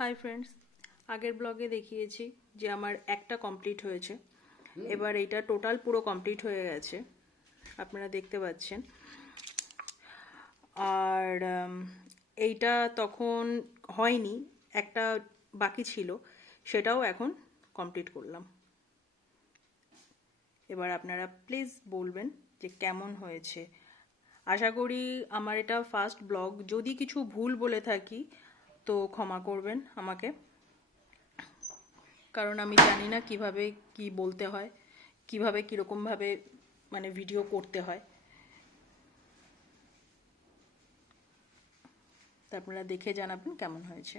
Hi friends, আগের ব্লগে দেখিয়েছি যে আমার একটা কমপ্লিট হয়েছে। এবার এইটা টোটাল পুরো কমপ্লিট হয়ে গেছে, আপনারা দেখতে পাচ্ছেন। আর এইটা তখন হয়নি, একটা বাকি ছিল, সেটাও এখন কমপ্লিট করলাম। এবার আপনারা প্লিজ বলবেন যে কেমন হয়েছে। আশা করি আমার এটা ফার্স্ট ব্লগ, যদি কিছু ভুল বলে থাকি তো ক্ষমা করবেন আমাকে, কারণ আমি জানি না কিভাবে কি বলতে হয়, কিভাবে কীরকমভাবে মানে ভিডিও করতে হয়। তা আপনারা দেখে জানাবেন কেমন হয়েছে।